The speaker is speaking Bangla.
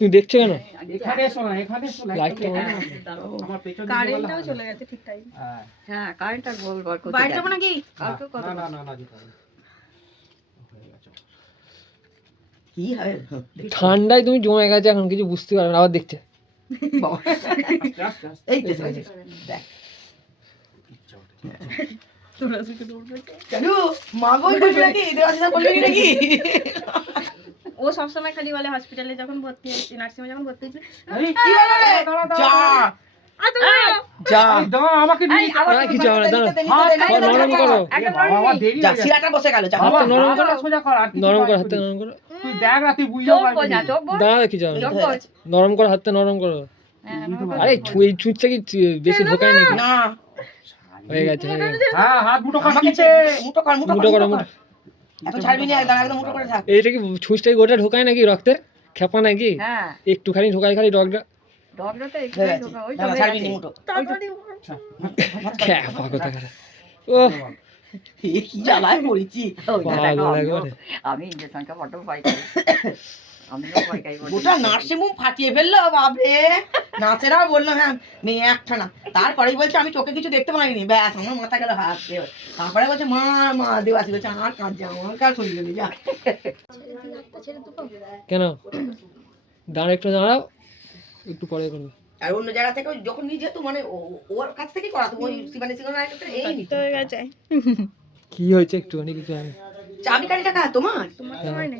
তুমি দেখছো কেন? এখানে এসো না, এখানে এসো, লাইটটা অন আমার পেছন দিকে কারেন্টটাও চলে গেছে ঠিক টাইম। হ্যাঁ কারেন্টটা গোল গোল করতে বাইরে যাবো নাকি? কালকে কত না না না না যেতে হবে। হয়ে গেছে। কি হয় ঠান্ডায় তুমি জমে গেছে, এখন কিছু বুঝতে পারবে না, আবার দেখছে। আস্তে আস্তে আস্তে। এই তো দেখ তোরা শুধু দৌড়বে। কেন মাগোই বলবি নাকি দেওয়াশিসা বলবি নাকি ও সবসময় খালি বলে হসপিটালে যখন ভর্তি হয়েছি, নার্সিংহোমে যখন ভর্তি হয়েছি, এই কি হলো রে যা যা এই দাঁড়া, আমাকে নিয়ে না, কিছু হবে না, দাঁড়াও। নরম করো। বাবা দেরি যা হয়ে গেছে। শিরাটা বসে গেল যা বাবা, হাতটা নরম করো। হাতটা সোজা কর, আর কিছু নরম করো, কাজ হাতটা করবি। নরম করো। তুই দেখ না, তুই বুঝতেও চোখ পারবি বোঝা না। চোখ বোঝা দাঁড়া, কিছু হবে না। চোখ বোঝা নরম করো, হাতটা নরম করো। আরে এই ছুঁচটা কি বেশি ঢোকায় নাকি? না হয়ে গেছে, হয়ে গেছে। হ্যাঁ, হাত মুঠো কর আমাকে নিচে। মুটো কর মুটো করো, মুটো। এত ছাড়বি না একদম একদম মুটো করে থাক এইটা কি ছুঁচটা কি গোটা ঢোকায় নাকি রক্তের? খেপা নাকি? হ্যাঁ একটুখানি ঢোকায় খালি ডগটা। ডগটাতে একটু হ্যাঁ, ঢোকা ওই তো আচ্ছা, হয়ে ছাড়বি গেছে। নি মুটো। তাড়াতাড়ি খেপা কোথাকার। ও এ কি জ্বালায় পড়েছি পাগল একবারে। আমি ইঞ্জেকশনটা বড্ড ভয় করি আমিও ভয় খাই গোটা নার্সিংহোম ফাটিয়ে ফেললো বাপরে নার্সেরাও বললো হ্যাঁ মেয়ে একটা না তারপরেই বলছে আমি চোখে কিছু দেখতে পাইনি ব্যাস আমার মাথা গেল হাত তারপরে বলছে মা মা দেওয়াসি বলছে আর কাঁদছে আমার কার শুনি গেলি যা কেন? দাঁড়া, একটু দাঁড়াও, একটু পরে করবে। আর অন্য জায়গা থেকে যখন নিয়ে যেত মানে ওর কাছ থেকে করাতো ওই শিবানী সিংহ এই নিত হয়ে গেছে। কি হয়েছে একটুখানি? কিছু আমি চাবি কাঠি টাকা তোমার তোমার তো হয় না।